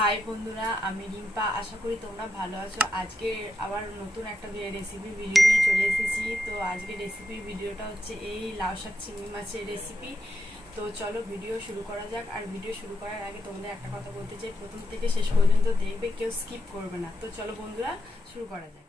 হাই বন্ধুরা, আমি রিম্পা। আশা করি তোমরা ভালো আছো। আজকে আবার নতুন একটা রেসিপি ভিডিও নিয়ে চলে এসেছি। তো আজকে রেসিপির ভিডিওটা হচ্ছে এই লাউ শাক চিংড়ি মাছের রেসিপি। তো চলো ভিডিও শুরু করা যাক। আর ভিডিও শুরু করার আগে তোমাদের একটা কথা বলতে চাই, প্রথম থেকে শেষ পর্যন্ত দেখবে, কেউ স্কিপ করবে না। তো চলো বন্ধুরা, শুরু করা যাক।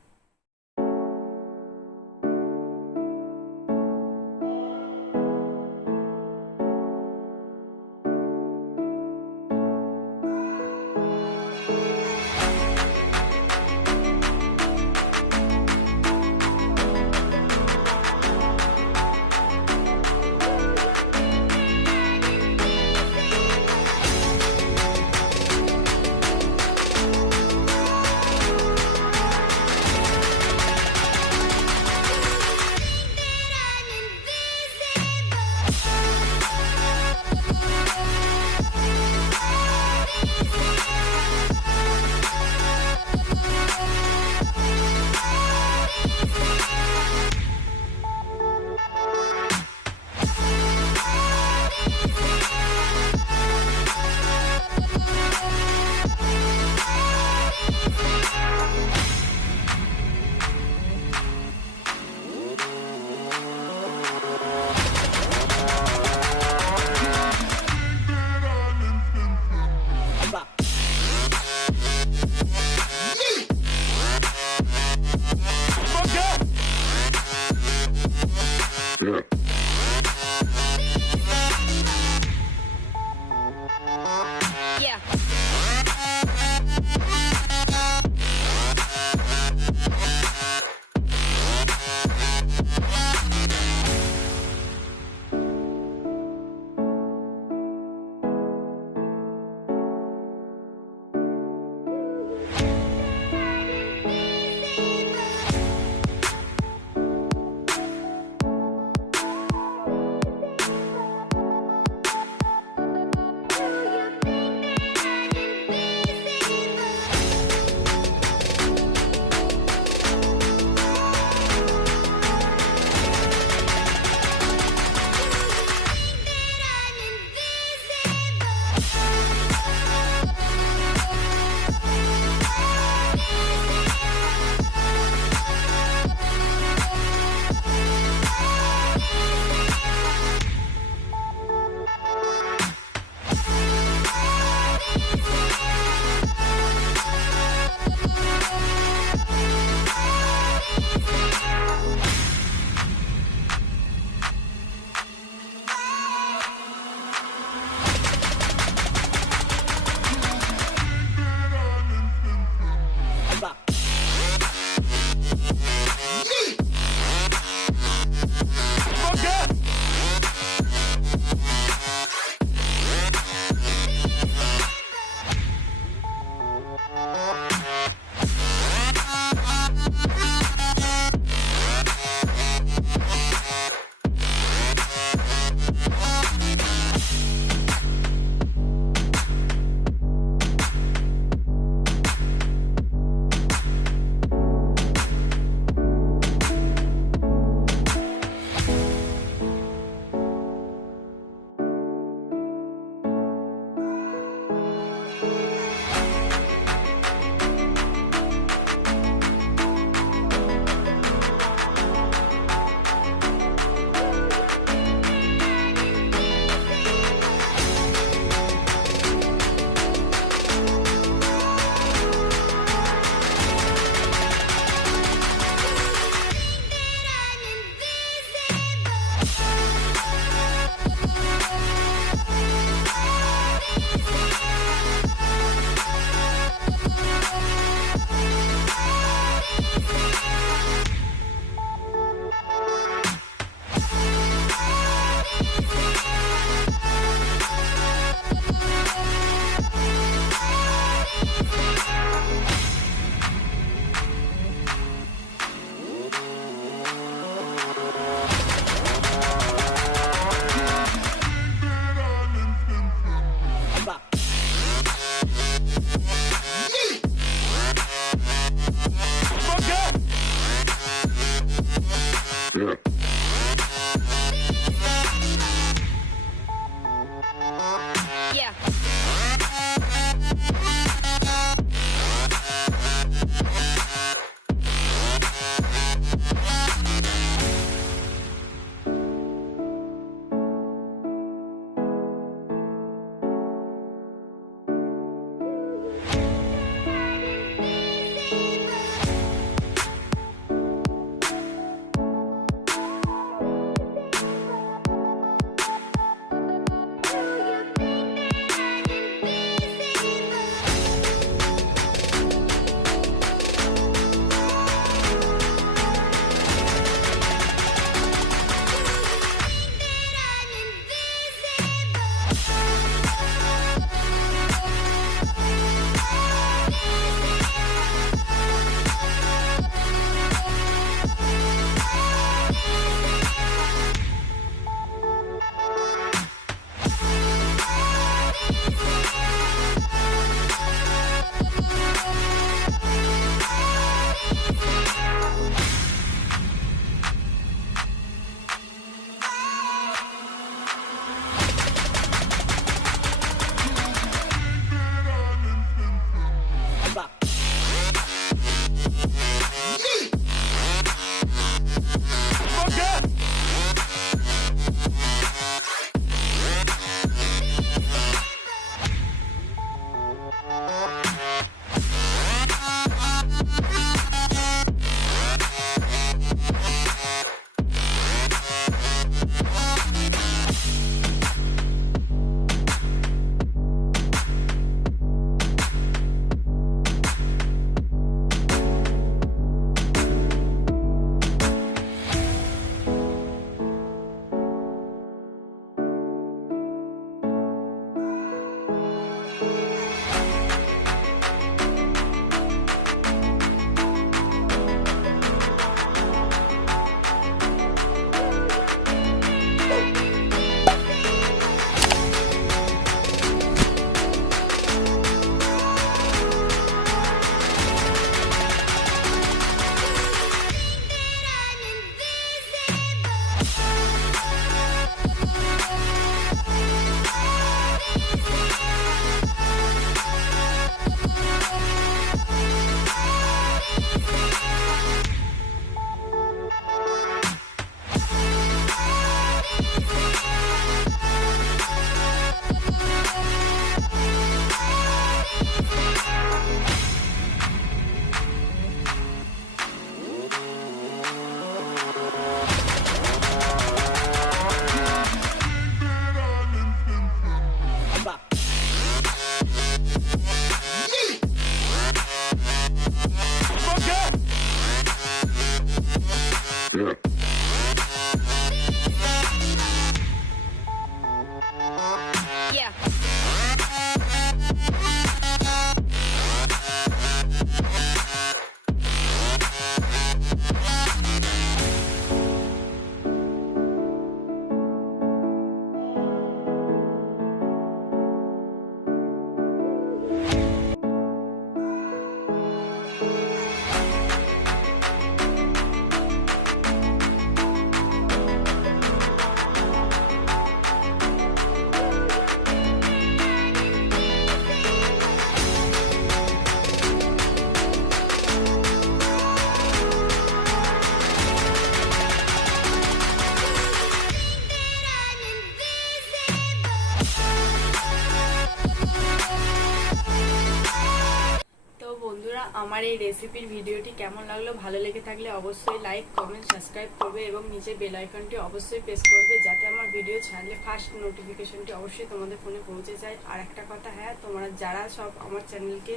আমার এই রেসিপির ভিডিওটি কেমন লাগলো, ভালো লেগে থাকলে অবশ্যই লাইক কমেন্ট সাবস্ক্রাইব করবে এবং নিচে বেল আইকনটি অবশ্যই প্রেস করবে যাতে আমার ভিডিও ছাড়লে ফার্স্ট নোটিফিকেশনটি অবশ্যই তোমাদের ফোনে পৌঁছে যায়। আর একটা কথা, হ্যাঁ, তোমরা যারা সব আমার চ্যানেলকে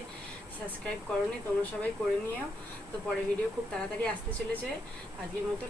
সাবস্ক্রাইব করোনি তোমরা সবাই করে নিও। তো পরের ভিডিও খুব তাড়াতাড়ি আসতে চলেছে। আজকের মতো